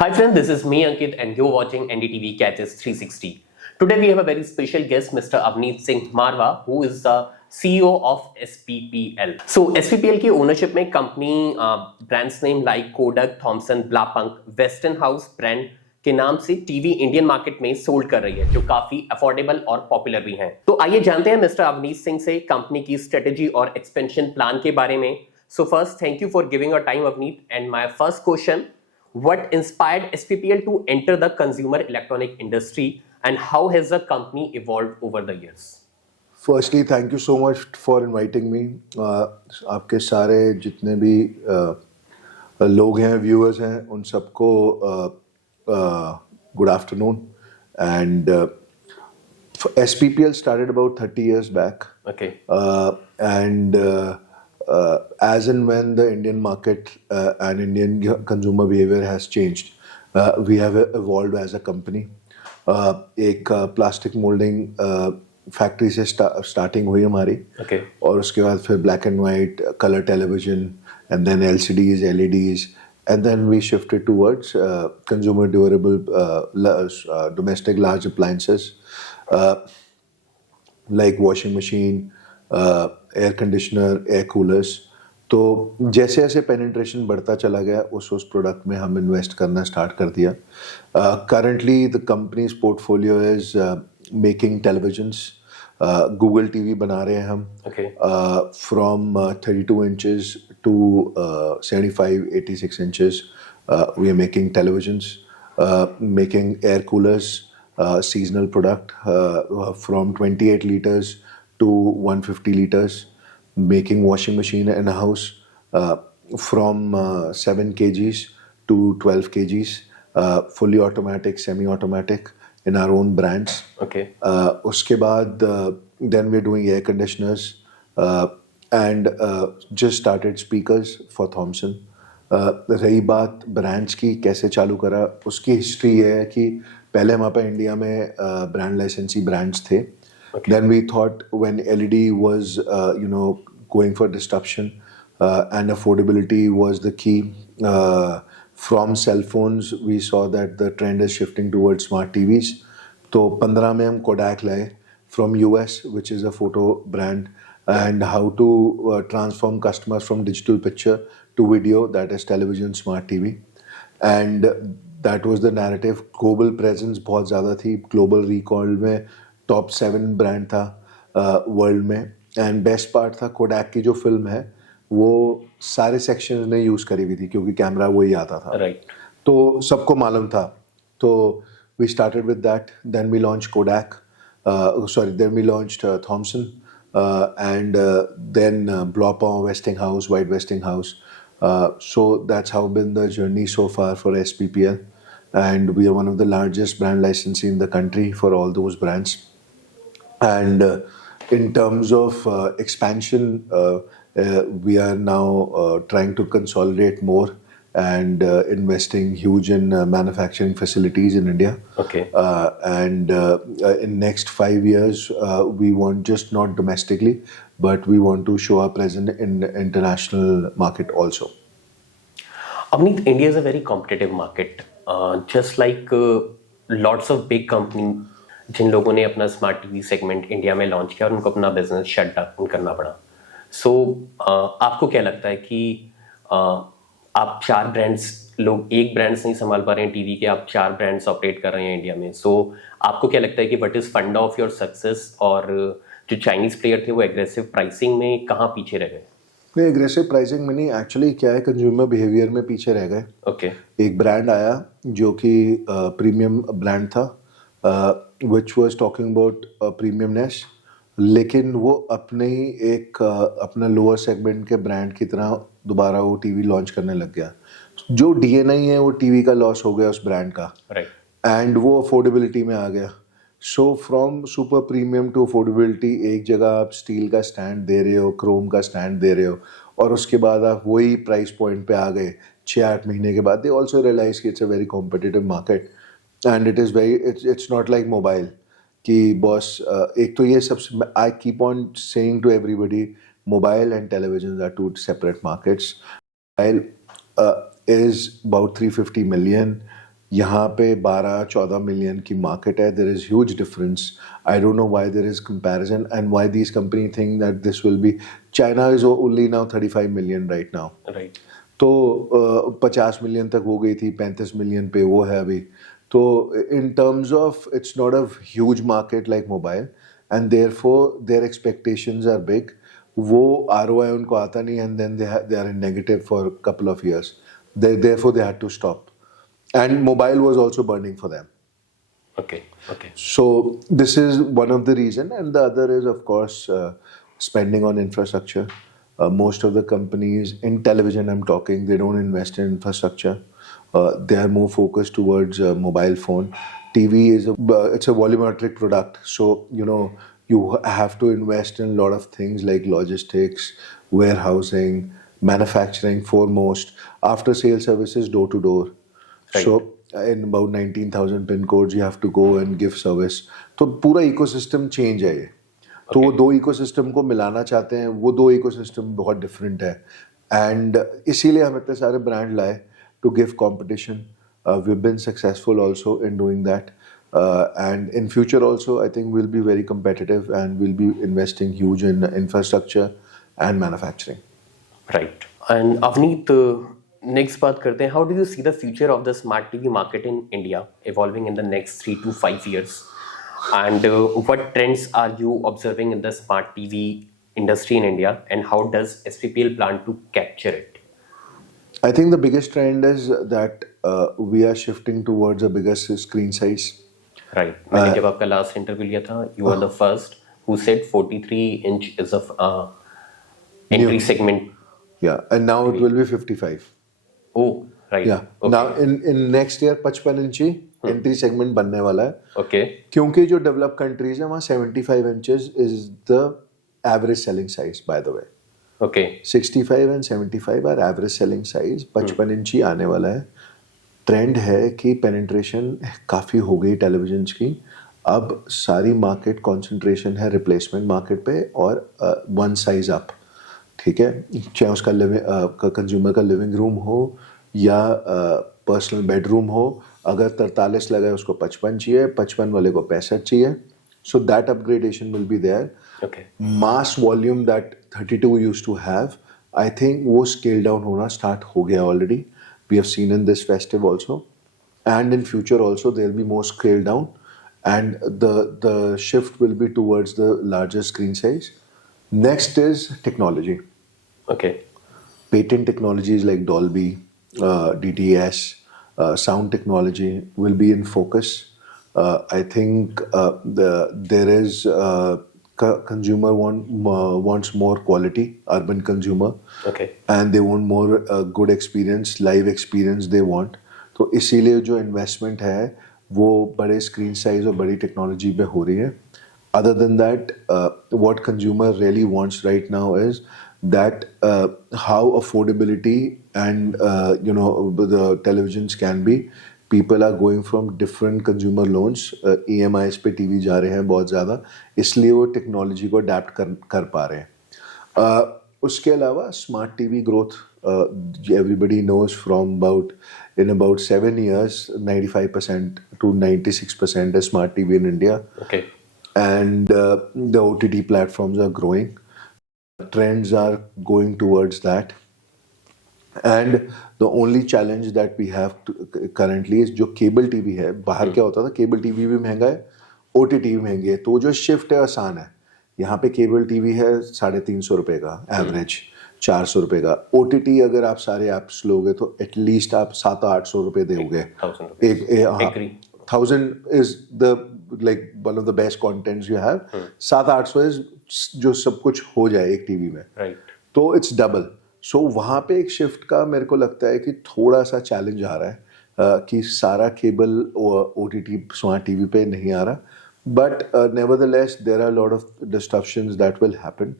Hi friend, this is me Ankit and you're watching NDTV Catches 360. Today we have a very special guest, Mr. Avneet Singh Marwa, who is the CEO of SPPL. So SPPL की ownership में company brands name like Kodak, Thomson, Blapunk, Westinghouse brand के नाम से TV Indian market में sold कर रही है जो काफी अफोर्डेबल और पॉपुलर भी हैं। तो आइए जानते हैं मिस्टर अवनीत सिंह से कंपनी की स्ट्रेटेजी और एक्सपेंशन प्लान के बारे में। So first thank you for giving a time Avneet and my first question, what inspired SPPL to enter the consumer electronic industry and how has the company evolved over the years? Firstly, thank you so much for inviting me. आपके सारे जितने भी लोग हैं, viewers हैं, उन सबको good afternoon. And SPPL started about 30 years back. Okay. And as and when the Indian market and Indian consumer behavior has changed, we have evolved as a company. एक प्लास्टिक मोल्डिंग फैक्ट्री से starting हुई हमारी। Okay. और उसके बाद फिर black and white, colour television, and then LCDs, LEDs, and then we shifted towards consumer durable domestic large appliances like washing machine, air conditioner, air coolers. तो जैसे जैसे पेनिट्रेशन बढ़ता चला गया उस प्रोडक्ट में हम इन्वेस्ट करना स्टार्ट कर दिया। Currently the company's portfolio is making televisions. Google TV बना रहे हैं हम। Okay. From 32 inches to 75-86 inches we are making televisions, making air coolers, seasonal product from 28 liters to 150 liters, making washing machine in a house from 7 kgs to 12 kgs, fully automatic, semi-automatic in our own brands. Okay. उसके बाद then we're doing air conditioners and just started speakers for Thomson. रही बात brands की कैसे चालू करा, उसकी history ये है कि पहले हमारे पास इंडिया में ब्रांड लाइसेंसी ब्रांड्स थे। Then we thought when LED was going for disruption and affordability was the key. From cell phones we saw that the trend is shifting towards smart TVs. तो 15 में हम Kodak लाए from US, which is a photo brand, and how to transform customers from digital picture to video, that is television, smart TV. And that was the narrative. Global presence बहुत ज़्यादा थी, global recall में top 7 brand था world में। And best part था Kodak की जो film है वो सारे सेक्शंस ने यूज़ करी हुई थी क्योंकि कैमरा वही आता था। Right. तो सबको मालूम था। तो we started with that, then we launch Kodak, then we launched Thomson and then Blapunk, Westinghouse, White Westinghouse. So that's how been the journey so far for SPPL, and we are one of the largest brand licensee in the country for all those brands. And in terms of expansion, we are now trying to consolidate more and investing huge in manufacturing facilities in India. Okay. And in next 5 years, we want just not domestically, but we want to show our presence in international market also. Avneet, India is a very competitive market. Just like lots of big company जिन लोगों ने अपना smart TV segment India में launch किया और उनको अपना business shut down करना पड़ा। सो आपको क्या लगता है कि आप 4 ब्रांड्स, लोग एक ब्रांड्स नहीं संभाल पा रहे हैं टीवी के, आप 4 ब्रांड्स ऑपरेट कर रहे हैं इंडिया में। सो आपको क्या लगता है कि व्हाट इज फंडा ऑफ योर सक्सेस, और जो चाइनीज प्लेयर थे वो एग्रेसिव प्राइसिंग में कहाँ पीछे रह गए? नहीं, एग्रेसिव प्राइसिंग में नहीं, एक्चुअली क्या है, कंज्यूमर बिहेवियर में पीछे रह गए। ओके। एक ब्रांड आया जो कि प्रीमियम ब्रांड था, which was talking about premiumness, लेकिन वो अपने ही एक अपना लोअर सेगमेंट के ब्रांड की तरह दोबारा वो टीवी लॉन्च करने लग गया। जो DNA है वो टीवी का लॉस हो गया उस ब्रांड का। राइट। एंड वो अफोर्डेबिलिटी में आ गया। So from super premium to affordability, एक जगह आप स्टील का स्टैंड दे रहे हो, क्रोम का स्टैंड दे रहे हो, और उसके बाद आप वही प्राइस पॉइंट पे आ गए 6-8 महीने के बाद। दे ऑल्सो रियलाइज कि it's a very competitive market and it is very, it's not like mobile कि बॉस एक तो ये सबसे, I keep on saying to everybody, mobile and television are 2 separate markets. Mobile is about 350 million. यहाँ पे 12-14 million की market है. There is huge difference. I don't know why there is comparison and why these company think that this will be. China is only now 35 million right now. Right. तो 50 million तक हो गई थी, 35 million पे वो है अभी. तो in terms of it's not a huge market like mobile and therefore their expectations are big. वो आरओआई उनको आता नहीं and then they are in negative for couple of years. Therefore they had to stop and mobile was also burning for them. Okay. Okay. So this is one of the reason, and the other is of course spending on infrastructure. Most of the companies in television, I'm talking, they don't invest in infrastructure. They are more focused towards mobile phone. TV is it's a volumetric product, so you have to invest in a lot of things like logistics, warehousing, manufacturing foremost, after sale services door to door. Right. So in about 19,000 pin codes you have to go and give service. तो पूरा ecosystem change है ये. तो वो दो ecosystem को मिलाना चाहते हैं. वो दो इकोसिस्टम बहुत डिफरेंट है एंड इसीलिए हम इतने सारे ब्रांड लाए to give competition. We been successful also in doing that and in future also I think we'll be very competitive and we'll be investing huge in infrastructure and manufacturing. Right. And Avneet, next बात करते हैं. How do you see the future of the smart TV market in India evolving in the next 3 to 5 years? And what trends are you observing in the smart TV industry in India, and how does SPPL plan to capture it? I think the biggest trend is that we are shifting towards a bigger screen size. Right. मैंने जब आपका last interview लिया था, you are the first who said 43 inch is of entry segment. Yeah, and now it will be 55. Oh, right. Yeah. Okay. Now in next year 55 इंची entry segment बनने वाला है. Okay. क्योंकि जो डेवलप कंट्रीज है वहाँ 75 inches is the average selling size by the way. Okay. 65 and 75 are average selling size. 55 इंची आने वाला है. ट्रेंड है कि पेनिट्रेशन काफ़ी हो गई टेलीविजन्स की. अब सारी मार्केट कॉन्सेंट्रेशन है रिप्लेसमेंट मार्केट पे और वन साइज अप. ठीक है, चाहे उसका कंज्यूमर का लिविंग रूम हो या पर्सनल बेडरूम हो. अगर 43 लगा है उसको 55 चाहिए, 55 वाले को 65 चाहिए. So that upgradation will be there. Okay. Mass volume that 32 used to have, I think वो स्केल डाउन होना स्टार्ट हो गया already. We have seen in this festive also, and in future also there will be more scale down, and the shift will be towards the larger screen size. Next is technology. Okay. Patent technologies like Dolby, DTS, sound technology will be in focus. I think there is consumer wants more quality, urban consumer. Okay. And they want more good experience, live experience they want. तो इसीलिए जो investment है वो बड़े screen size और बड़ी technology पे हो रही है. Other than that, what consumer really wants right now is that how affordability and the televisions can be. People are going from different consumer loans, EMIs पे टीवी जा रहे हैं बहुत ज़्यादा, इसलिए वो टेक्नोलॉजी को अडेप्ट कर पा रहे हैं. उसके अलावा smart TV growth, everybody knows from in about 7 years 95% to 96% is smart TV in India. Okay. And the OTT platforms are growing. Trends are going towards that. And the only challenge that we have currently is जो cable TV है. बाहर क्या होता था, cable TV भी महंगा है, OTT भी महंगी है. तो जो शिफ्ट है आसान है. यहाँ पे केबल टीवी है 350 रुपए का एवरेज, 400 रुपए का. OTT अगर आप सारे ऐप्स लोगे तो एटलीस्ट आप 700-800 रुपए दोगे. 1000 is the like one of the best contents you have. 700-800 is जो सब कुछ हो जाए एक टीवी में. Right. तो इट्स डबल. सो वहाँ पे एक शिफ्ट का मेरे को लगता है कि थोड़ा सा चैलेंज आ रहा है कि सारा केबल OTT स्मार्ट टीवी पे नहीं आ रहा. But nevertheless there are lot of disruptions that will happen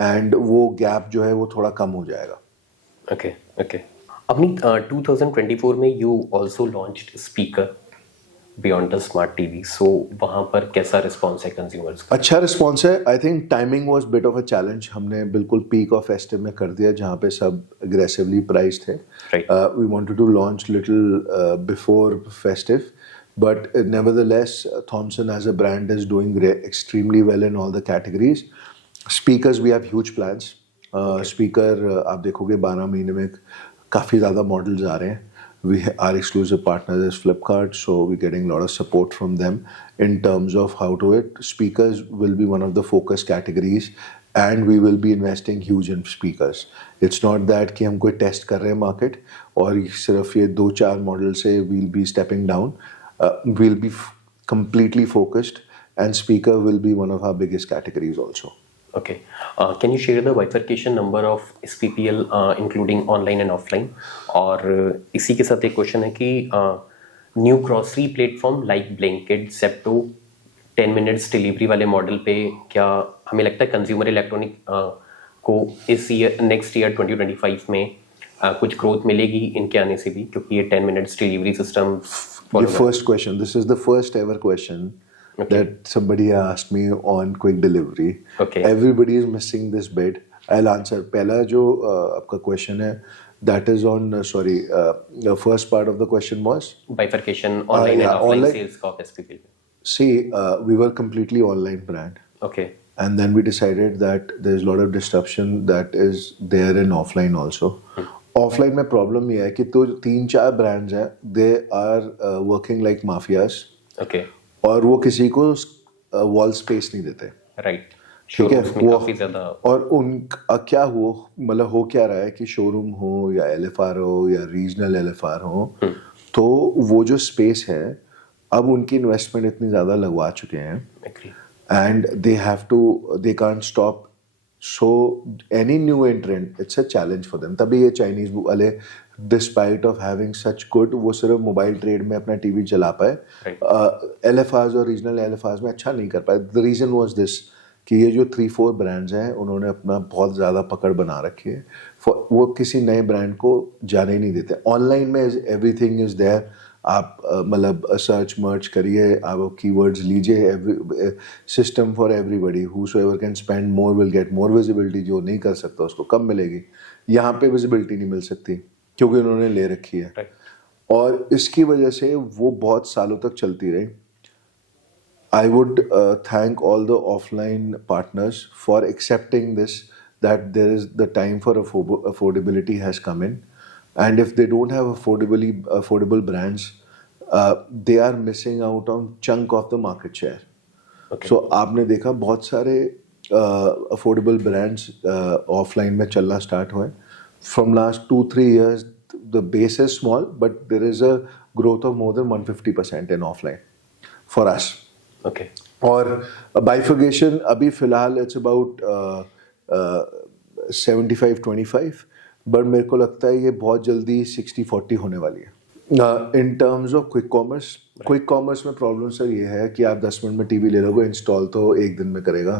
and वो गैप जो है वो थोड़ा कम हो जाएगा. Okay. Okay. अपनी 2024 में you also launched speaker. Beyond the smart TV, so वहाँ पर कैसा रिस्पॉन्स है कंज्यूमर्स का? अच्छा रिस्पॉन्स है. I think timing was bit of a challenge. हमने बिल्कुल पीक ऑफ फेस्टिव में कर दिया जहाँ पे सब अग्रेसिवली प्राइस थे. Right. We wanted to launch little before festive, but nevertheless, Thomson as a brand is doing extremely well in all the categories. Speakers, we have huge plans. Speaker, आप देखोगे 12 महीने में काफ़ी ज़्यादा मॉडल्स आ रहे हैं. Our exclusive partner is Flipkart, so we're getting a lot of support from them in terms of how to it. Speakers will be one of the focus categories, and we will be investing huge in speakers. It's not that कि हम कोई test कर रहे हैं market और सिर्फ ये 2-4 model से we'll be stepping down. We'll be completely focused, and speaker will be one of our biggest categories also. Okay. Can you share the bifurcation number of SPPL including online and offline? और इसी के साथ एक question है कि new grocery platform like Blinkit, Zepto 10 minutes delivery वाले model पे क्या हमें लगता है कंज्यूमर इलेक्ट्रॉनिक को इस ईयर नेक्स्ट ईयर 2025 में कुछ ग्रोथ मिलेगी इनके आने से भी, क्योंकि ये 10 minutes delivery system? The first question. This is the first ever question that somebody asked me on quick delivery. Okay. Everybody is missing this bit. I'll answer. पहला जो आपका question है, that is on the first part of the question was. Bifurcation online yeah, and offline online. sales का SPPL. See, we were completely online brand. Okay. And then we decided that there's a lot of disruption that is there in offline also. Offline में problem ये है कि तो 3-4 brands हैं, they are working like mafias. Okay. और वो किसी को वॉल स्पेस नहीं देते. Right. ठीक है. Showrooms में काफी ज्यादा. और क्या हो मतलब हो क्या रहा है कि शोरूम हो या LFR हो या रीजनल LFR हो, तो वो जो स्पेस है अब उनकी इन्वेस्टमेंट इतनी ज़्यादा लगवा चुके हैं. Agree. And they can't stop. So any new entrant, it's a challenge for them. तभी ये चाइनीज वाले despite of having such good, वो सिर्फ मोबाइल ट्रेड में अपना टीवी चला पाए. LFRs और रीजनल LFRs में अच्छा नहीं कर पाए. The reason was this कि ये जो 3-4 ब्रांड्स हैं उन्होंने अपना बहुत ज़्यादा पकड़ बना रखी है. वो किसी नए ब्रांड को जाने नहीं देते. ऑनलाइन में एवरीथिंग इज देयर. आप मतलब सर्च मर्च करिए, आप कीवर्ड्स लीजिए. System for everybody. Whosoever can spend more will get more visibility. जो नहीं कर सकता उसको कम मिलेगी. यहाँ पे विजिबिलिटी नहीं मिल सकती क्योंकि उन्होंने ले रखी है. और इसकी वजह से वो बहुत सालों तक चलती रही. I would thank all the offline partners for accepting this, that there is the time for affordability has come in, and if they don't have affordable brands, they are missing out on chunk of the market share. Okay. So आपने देखा बहुत सारे affordable brands offline में चलना start हुए. From last 2-3 years, the base is small, but there is a growth of more than 150% in offline for us. Okay. और bifurcation अभी फिलहाल it's about 75-25, बट मेरे को लगता है ये बहुत जल्दी 60-40 होने वाली है. इन टर्म्स ऑफ क्विक कॉमर्स में प्रॉब्लम सर ये है कि आप 10 मिनट में टीवी ले लोगे, इंस्टॉल तो 1 दिन में करेगा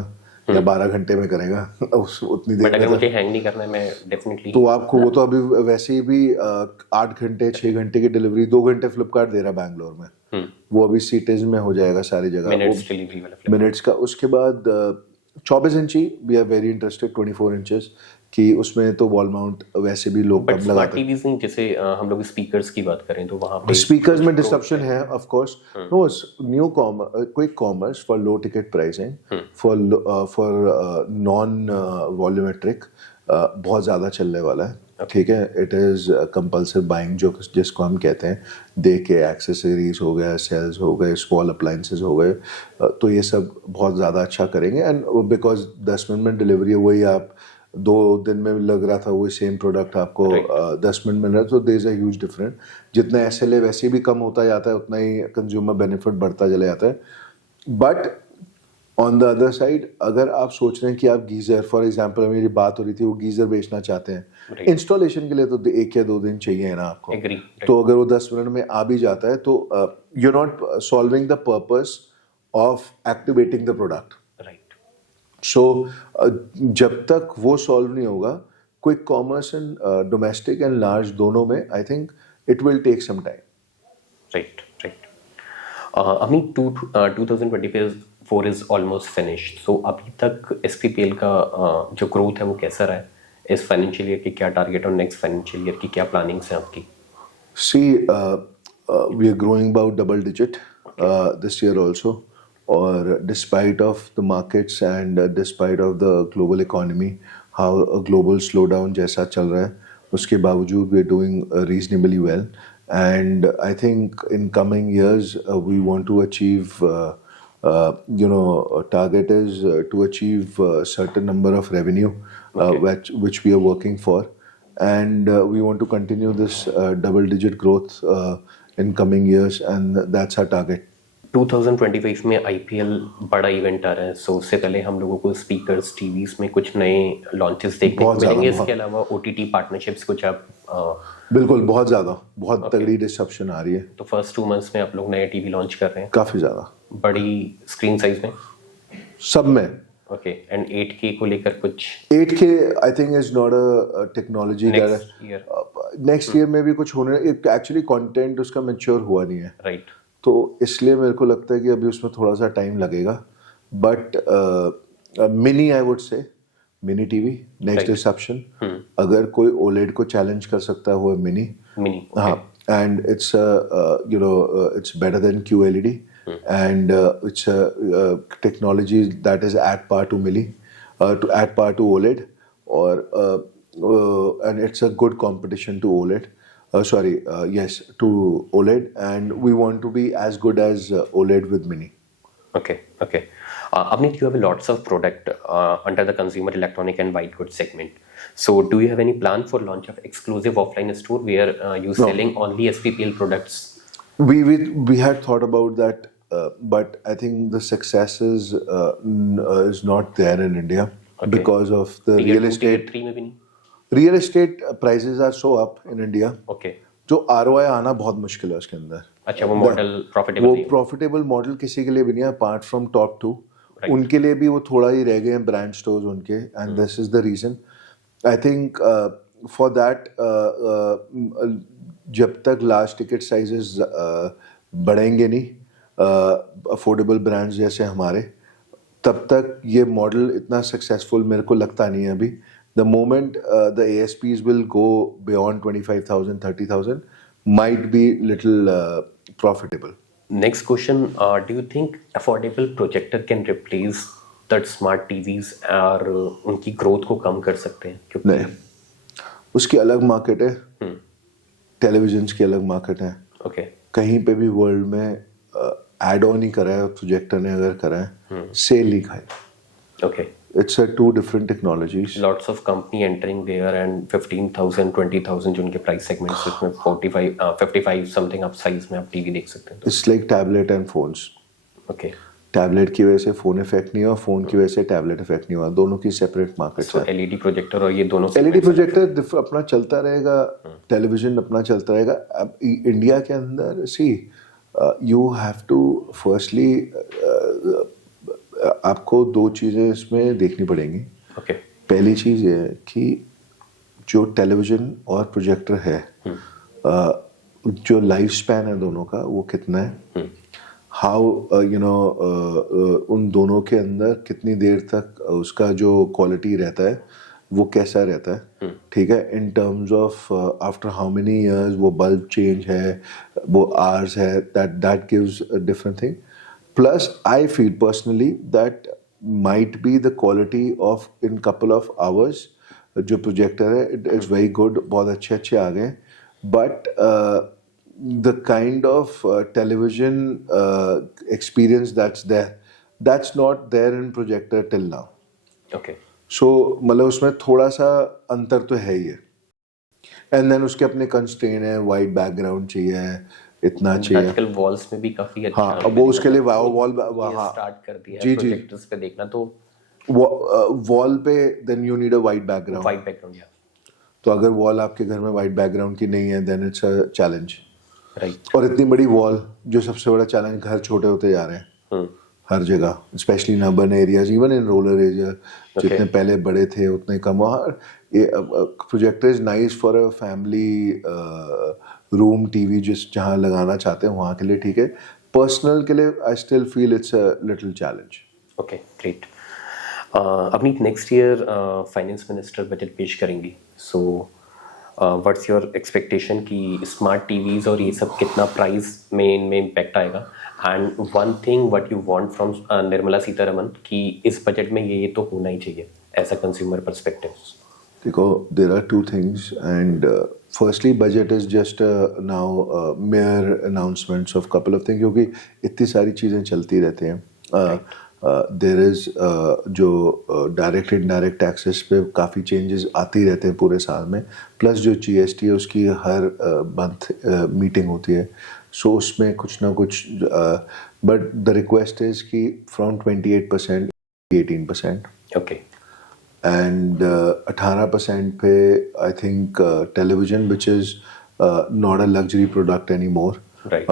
या 12 घंटे में करेगा. उतनी देर बट अगर मुझे हैंग नहीं करना है मैं डेफिनेटली तो आपको वो तो अभी वैसे ही भी 8 घंटे 6 घंटे की डिलीवरी 2 घंटे फ्लिपकार्ट दे रहा है बैंगलोर में. वो अभी सीटेज में हो जाएगा सारी जगह. मिनट्स डिलीवरी वाला मिनट्स का. उसके बाद 24 इंची we are very interested. 24 inches कि उसमें तो वॉल माउंट वैसे भी लोग कम लगाते हैं. टीवीज नहीं, जैसे हम लोग स्पीकर्स की बात करें तो वहाँ पे स्पीकर्स में डिसरप्शन है of course. No new quick commerce for low ticket pricing for non volumetric बहुत ज़्यादा चलने वाला है. ठीक है. इट इज़ कंपल्सिव बाइंग जिसको हम कहते हैं. दे के एक्सेसरीज हो गया, सेल्स हो गए, स्मॉल अप्लाइंसेस हो गए, तो ये सब बहुत ज़्यादा अच्छा करेंगे. एंड बिकॉज 10 मिनट में डिलीवरी वही आप 2 दिन में लग रहा था वही सेम प्रोडक्ट आपको 10 मिनट में. तो there is a huge difference. जितना SLA वैसे भी कम होता जाता है उतना ही कंज्यूमर बेनिफिट बढ़ता चला जाता है. But on the other side अगर आप सोच रहे हैं कि आप गीजर फॉर एग्जांपल मेरी बात हो रही थी, वो गीजर बेचना चाहते हैं, इंस्टॉलेशन के लिए तो 1 या 2 दिन चाहिए ना आपको. तो अगर वो 10 मिनट में आ भी जाता है तो you not solving the purpose of activating the product. So जब तक वो सॉल्व नहीं होगा, quick commerce and domestic and large दोनों में I think it will take some time. Right. अभी 2024 इज ऑलमोस्ट फिनिश्ड, सो अभी तक एसपीपीएल का जो ग्रोथ है वो कैसा रहा है? इस फाइनेंशियल ईयर की क्या टारगेट और नेक्स्ट फाइनेंशियल ईयर की क्या प्लानिंग्स हैं आपकी? See, we are growing about double digit this year also. Or despite of the markets and despite of the global economy, how a global slowdown जैसा चल रहा है, उसके बावजूद we are doing reasonably well. And I think in coming years we want to achieve, target is to achieve a certain number of revenue, which we are working for. And we want to continue this double-digit growth in coming years, and that's our target. 2025 में IPL बड़ा event आ रहा है, सो उससे पहले हम लोगों को speakers, TVs में कुछ नए लॉन्चेस देखने को बहुत ज़्यादा, मिलेंगे। बहुत। इसके अलावा ओटीटी पार्टनरशिप्स कुछ आप बिल्कुल, बहुत ज़्यादा, बहुत तगड़ी डिसरप्शन आ रही है, तो फर्स्ट 2 मंथ्स में आप लोग नए टीवी लॉन्च कर रहे हैं काफ़ी ज़्यादा, बड़ी स्क्रीन साइज में? सब में। ओके, एंड 8K को लेकर कुछ 8K I think is not a technology that next year? Next year में भी कुछ होने, एक्चुअली कंटेंट उसका मैच्योर हुआ नहीं है, राइट। तो इसलिए मेरे को लगता है कि अभी उसमें थोड़ा सा टाइम लगेगा। But mini, I would say mini TV next Right. Disruption, अगर कोई ओलेड को चैलेंज कर सकता है वो है मिनी। मिनी, हाँ, and it's it's better than QLED, and it's technology that is at par to mini, to at par to OLED, और and it's a good competition to OLED. Yes, to OLED, and we want to be as good as OLED with Mini. Okay, okay. Avneet, you have lots of product under the consumer electronic and white goods segment. So, do you have any plan for launch of exclusive offline store where you No. selling only SPPL products? We had thought about that, but I think the success is not there in India because of the Tier real 2, estate. Tier 3 में भी नहीं? Real estate prices are so up in India. Okay. जो ROI आना बहुत मुश्किल है उसके अंदर। अच्छा, वो मॉडल प्रॉफिटेबल वो नहीं है? प्रॉफिटेबल मॉडल किसी के लिए भी नहीं है अपार्ट फ्रॉम टॉप 2। Right. उनके लिए भी वो थोड़ा ही रह गए हैं ब्रांड स्टोर्स उनके, and this is the reason I think for that. जब तक लार्ज टिकट साइजेस बढ़ेंगे नहीं अफोर्डेबल ब्रांड्स जैसे हमारे, तब तक ये मॉडल इतना सक्सेसफुल मेरे को लगता नहीं है अभी। The moment the ASPs will go beyond 25,000, 30,000, might be little profitable. Next question, do you think affordable projector can replace that smart TVs और उनकी ग्रोथ को कम कर सकते हैं? क्योंकि नहीं, उसकी अलग मार्केट है, टेलीविजन्स की अलग मार्केट है। ओके, कहीं पे भी वर्ल्ड में एड ऑन ही करा है प्रोजेक्टर ने, अगर करा है सेल नहीं खाए। Okay, It's a two different technologies. lots of company entering there and 15,000 20,000 जो उनके प्राइस सेगमेंट्स, इसमें 45 55 समथिंग आप साइज में आप टीवी देख सकते हैं। It's like tablet and phones. Okay, tablet की वजह से फोन इफेक्ट नहीं हुआ, फोन की वजह से टैबलेट इफेक्ट नहीं हुआ, दोनों की सेपरेट मार्केट्स सो है। एलईडी प्रोजेक्टर और ये दोनों एलईडी प्रोजेक्टर अपना चलता रहेगा, टेलीविजन अपना चलता रहेगा। अब इंडिया के अंदर सी यू हैव टू फर्स्टली, आपको दो चीज़ें इसमें देखनी पड़ेंगी। ओके, पहली चीज़ ये है कि जो टेलीविजन और प्रोजेक्टर है, जो लाइफ स्पैन है दोनों का वो कितना है, हाउ उन दोनों के अंदर कितनी देर तक उसका जो क्वालिटी रहता है वो कैसा रहता है, ठीक है, इन terms of after how many years वो बल्ब चेंज है, वो आवर्स है, that gives a different thing. Plus I feel personally that might be the quality of in couple of hours. जो प्रोजेक्टर है इट इज़ वेरी गुड, बहुत अच्छे अच्छे आ गए, but the kind of television experience that's not there in projector till now. Okay, So मतलब उसमें थोड़ा सा अंतर तो है ही है, एंड देन उसके अपने कंस्ट्रेन है, वाइट बैकग्राउंड चाहिए, इतना चाहिए। आजकल वॉल्स में भी काफी अच्छा हाँ, अब वो उसके लिए वॉल स्टार्ट कर दिया जी, है जी। प्रोजेक्टर्स पे देखना, तो वॉल पे then you need a white background. White background, या तो अगर वॉल आपके घर में वाइट बैकग्राउंड की नहीं है then it's a challenge. Right. और इतनी बड़ी वॉल, जो सबसे बड़ा चैलेंज, घर छोटे होते जा रहे हैं हर जगह, specially in urban areas, even in rural area, जितने पहले बड़े थे उतने कम। वहाँ ये projector is nice for a family room TV, जिस जहाँ लगाना चाहते हैं वहाँ के लिए ठीक है, पर्सनल के लिए I still feel it's a little challenge. Okay great. अपनी next year finance minister budget पेश करेंगी, सो व्हाट्स योर एक्सपेक्टेशन कि स्मार्ट टीवीज और ये सब कितना प्राइस में इनमें इम्पैक्ट आएगा, and one thing what you want from Nirmala Sitharaman कि इस बजट में ये तो होना ही चाहिए एज अ कंज्यूमर परस्पेक्टिव. देखो, there are two things, and firstly budget is just now mere announcements of couple of things, क्योंकि इतनी सारी चीज़ें चलती रहती हैं. There is जो डायरेक्ट इनडायरेक्ट टैक्सेस पे काफ़ी चेंजेस आती रहते हैं पूरे साल में, प्लस जो GST है उसकी हर मंथ मीटिंग होती है, सो उसमें कुछ ना कुछ, बट द रिक्वेस्ट इज़ कि फ्रॉम 28% 18%. ओके. And 18% पे I think television, which is not a luxury product anymore. Right.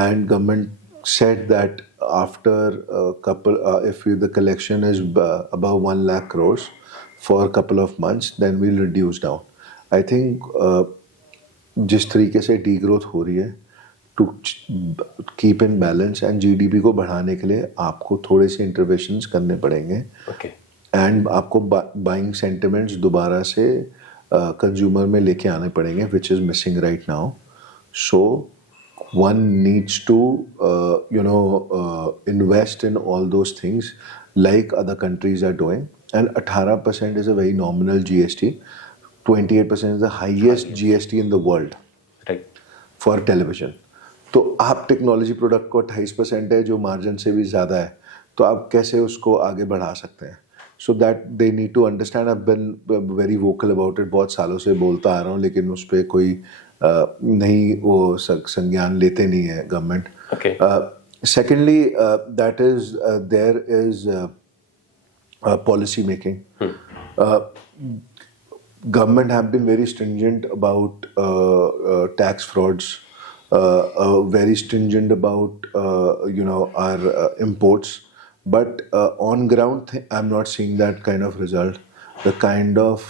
And government said that after a couple, if the collection is above 1 lakh crores for a couple of months, then we'll reduce down. I think जिस तरीके से degrowth हो रही है, to keep in balance and GDP को बढ़ाने के लिए आपको थोड़े से interventions करने पड़ेंगे. Okay. एंड आपको बाइंग सेंटिमेंट्स दोबारा से कंज्यूमर में लेके आने पड़ेंगे, which is missing right now. So one needs to invest in all those things like other countries are doing. And 18% is a very nominal GST. 28% is the highest GST in the world for television. तो आप technology product को 28% है जो margin से भी ज़्यादा है, तो आप कैसे उसको आगे बढ़ा सकते हैं? So that they need to understand. I been very vocal about it, बहुत सालों से बोलता आ रहा हूँ, लेकिन उस पर कोई नहीं वो संज्ञान लेते नहीं है government. Secondly that is there is policy making. Government have been very stringent about tax frauds, very stringent about our imports, but on ground I'm not seeing that kind of result. The kind of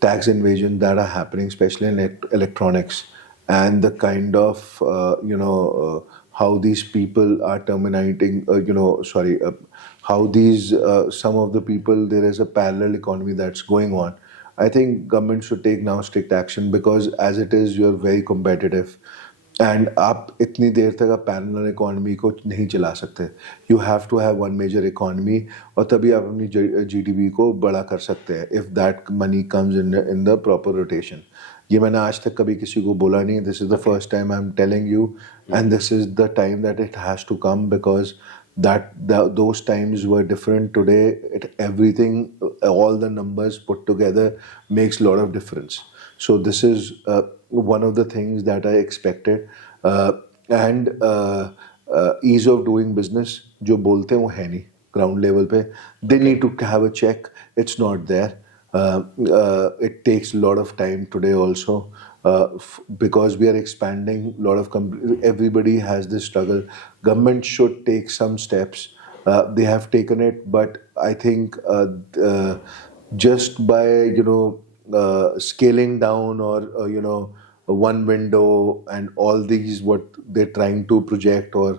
tax invasion that are happening, especially in electronics, and the kind of how these people are terminating, how these some of the people, there is a parallel economy that's going on. I think government should take now strict action, because as it is, you're very competitive, and आप इतनी देर तक आप parallel economy को नहीं चला सकते. You have to have one major economy, और तभी आप अपनी GDP को बड़ा कर सकते हैं, if that money comes in the proper rotation. ये मैंने आज तक कभी किसी को बोला नहीं. This is the first time I am telling you, and this is the time that it has to come, because those times were different. Today everything, all the numbers put together makes a lot of difference. So this is one of the things that I expected. And ease of doing business, जो बोलते हैं वो है नहीं ground level पे. They need to have a check. It's not there. It takes a lot of time today also. Because we are expanding, a lot of everybody has this struggle. Government should take some steps. They have taken it, but I think just by scaling down, or one window and all these what they're trying to project or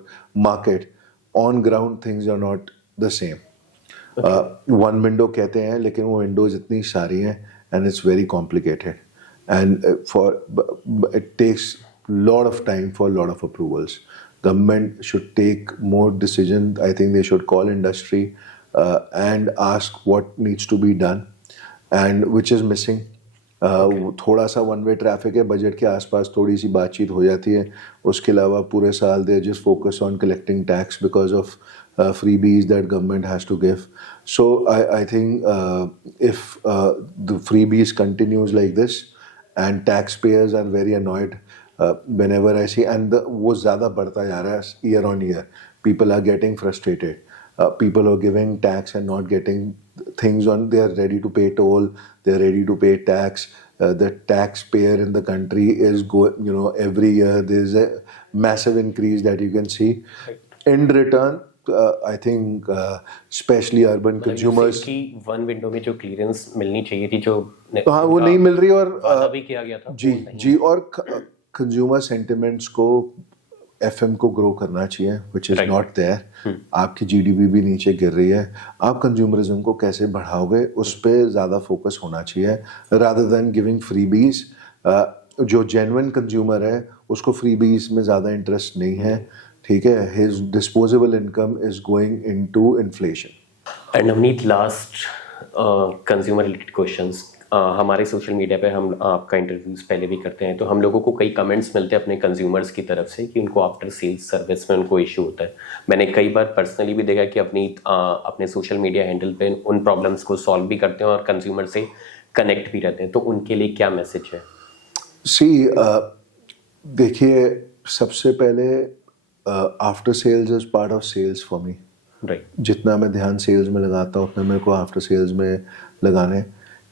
market, on ground things are not the same. One window कहते हैं, लेकिन वो windows इतनी सारी हैं, and it's very complicated. And it takes a lot of time for a lot of approvals. Government should take more decisions. I think they should call industry and ask what needs to be done, and which is missing. थोड़ा सा one way traffic है, budget के आसपास थोड़ी सी बातचीत हो जाती है, उसके अलावा पूरे साल they just focus on collecting tax because of freebies that government has to give. So I think if the freebies continues like this, and taxpayers are very annoyed whenever I see, and वो ज़्यादा बढ़ता जा रहा है year on year. People are getting frustrated. People are giving tax and not getting things on. They are ready to pay toll. They are ready to pay tax. The taxpayer in the country is every year there is a massive increase that you can see. In return, I think especially urban consumers की one window में जो clearance मिलनी चाहिए थी, जो हाँ वो नहीं मिल रही, और वादा भी किया गया था जी, और कंज्यूमर सेंटिमेंट्स को FM को ग्रो करना चाहिए, which is Right. Not there. आपकी GDP भी नीचे गिर रही है. आप कंज्यूमरिज्म को कैसे बढ़ाओगे, उस पर ज़्यादा फोकस होना चाहिए, रादर देन गिविंग फ्रीबीज. जो जेन्युइन कंज्यूमर है उसको फ्रीबीज में ज़्यादा इंटरेस्ट नहीं है. ठीक है, his disposable income is going into inflation. And Navneet, last consumer related questions. हमारे सोशल मीडिया पे हम आपका इंटरव्यूज पहले भी करते हैं, तो हम लोगों को कई कमेंट्स मिलते हैं अपने कंज्यूमर्स की तरफ से कि उनको आफ्टर सेल्स सर्विस में उनको इशू होता है. मैंने कई बार पर्सनली भी देखा कि अपने सोशल मीडिया हैंडल पे उन प्रॉब्लम्स को सॉल्व भी करते हैं और कंज्यूमर से कनेक्ट भी रहते हैं, तो उनके लिए क्या मैसेज है? देखिए, सबसे पहले after sales is part of sales for me. Right. जितना मैं ध्यान सेल्स में लगाता हूँ उतना मेरे को आफ्टर सेल्स में लगाने.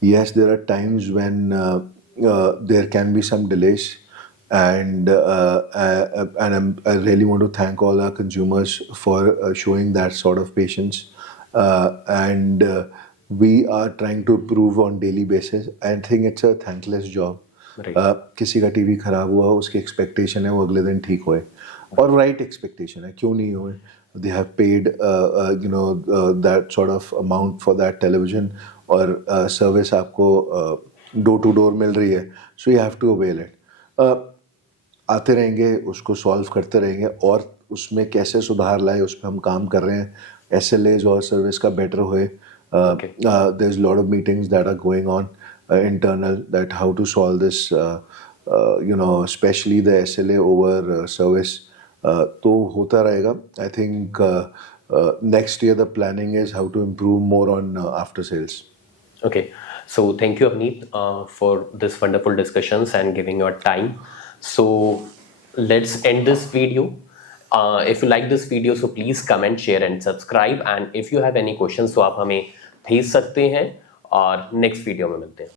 Yes, there are times when there can be some delays, and I really want to thank all our consumers for showing that sort of patience. And we are trying to improve on daily basis. I think it's a thankless job. Right. किसी का TV खराब हुआ, उसकी expectation है वो अगले दिन ठीक होए, और राइट एक्सपेक्टेशन है, क्यों नहीं होए. They have paid that sort of amount for that television, और सर्विस आपको डोर टू डोर मिल रही है, so you have to avail it. आते रहेंगे, उसको सॉल्व करते रहेंगे, और उसमें कैसे सुधार लाए उस पर हम काम कर रहे हैं. SLAs और सर्विस का बेटर होए. There is lot of meetings that are going on internal, that how to solve this, especially the SLA over service. तो होता रहेगा. I think next year the planning is how to improve more on after sales. Okay, so thank you, Avneet, for this wonderful discussions and giving your time. So let's end this video. If you like this video, so please comment, share and subscribe. And if you have any questions, so आप हमें भेज सकते हैं, और next video में मिलते हैं.